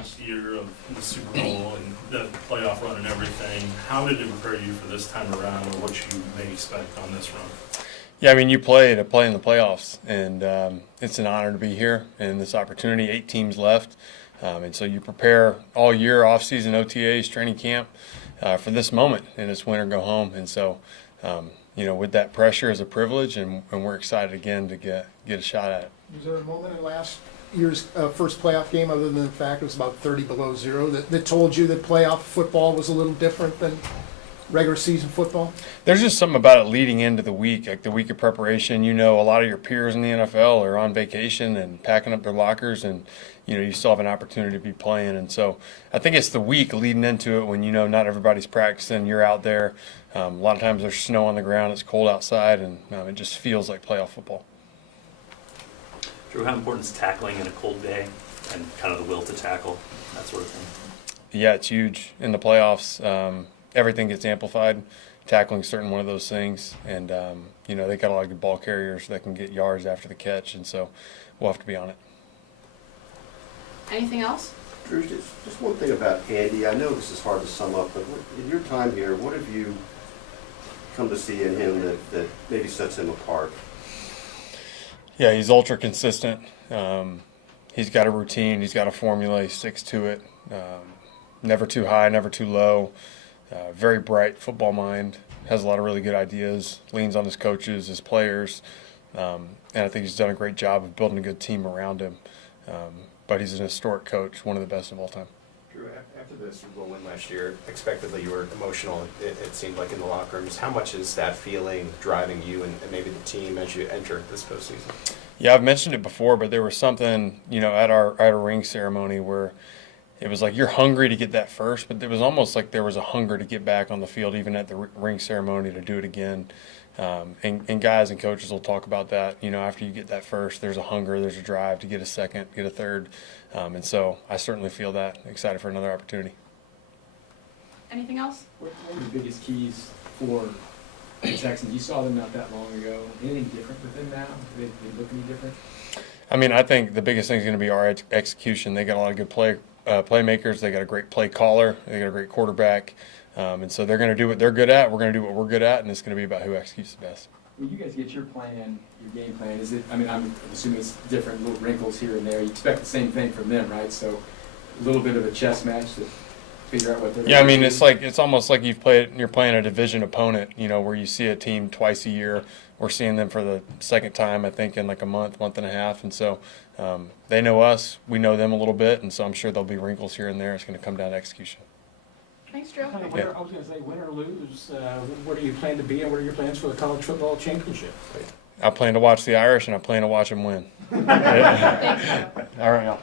last year of the Super Bowl and the playoff run and everything. How did it prepare you for this time around, or what you may expect on this run? Yeah, I mean, you play to play in the playoffs, and it's an honor to be here and this opportunity. 8 teams left, and so you prepare all year, off-season, OTAs, training camp, for this moment, and it's win or go home. And so, with that pressure is a privilege, and we're excited again to get a shot at it. Was there a moment in last year's first playoff game, other than the fact it was about 30 below zero, that told you that playoff football was a little different than regular season football? There's just something about it leading into the week, like the week of preparation. A lot of your peers in the NFL are on vacation and packing up their lockers, and you still have an opportunity to be playing. And so I think it's the week leading into it when not everybody's practicing. You're out there. A lot of times there's snow on the ground. It's cold outside, and it just feels like playoff football. Drue, how important is tackling in a cold day and kind of the will to tackle, that sort of thing? Yeah, it's huge. In the playoffs, everything gets amplified. Tackling is certainly one of those things. And, they got a lot of good ball carriers that can get yards after the catch, and so we'll have to be on it. Anything else? Drue, just one thing about Andy. I know this is hard to sum up, but in your time here, what have you come to see in him that maybe sets him apart? Yeah, he's ultra consistent. He's got a routine. He's got a formula. He sticks to it. Never too high, never too low. Very bright football mind. Has a lot of really good ideas. Leans on his coaches, his players. And I think he's done a great job of building a good team around him. But he's an historic coach, one of the best of all time. Drue, after the Super Bowl win last year, expectedly you were emotional, it seemed like, in the locker rooms. How much is that feeling driving you and maybe the team as you enter this postseason? Yeah, I've mentioned it before, but there was something, at our ring ceremony where it was like you're hungry to get that first, but it was almost like there was a hunger to get back on the field, even at the ring ceremony, to do it again. And guys and coaches will talk about that. After you get that first, there's a hunger, there's a drive to get a second, get a third. And so I certainly feel that. Excited for another opportunity. Anything else? What were the biggest keys for the Texans? You saw them not that long ago. Anything different with them now? Do they look any different? I think the biggest thing is going to be our execution. They got a lot of good playmakers. They got a great play caller. They got a great quarterback. And so they're going to do what they're good at. We're going to do what we're good at, and it's going to be about who executes the best. When you guys get your plan, your game plan, is it? I'm assuming it's different, little wrinkles here and there. You expect the same thing from them, right? So a little bit of a chess match to figure out what they're. Yeah, it's almost like you're playing a division opponent. Where you see a team twice a year. We're seeing them for the second time, I think, in like a month and a half, and so they know us, we know them a little bit, and so I'm sure there'll be wrinkles here and there. It's going to come down to execution. Thanks, Drue. I was going to say, win or lose, what do you plan to be, and what are your plans for the college football championship? I plan to watch the Irish, and I plan to watch them win. Thanks, Drue. All right.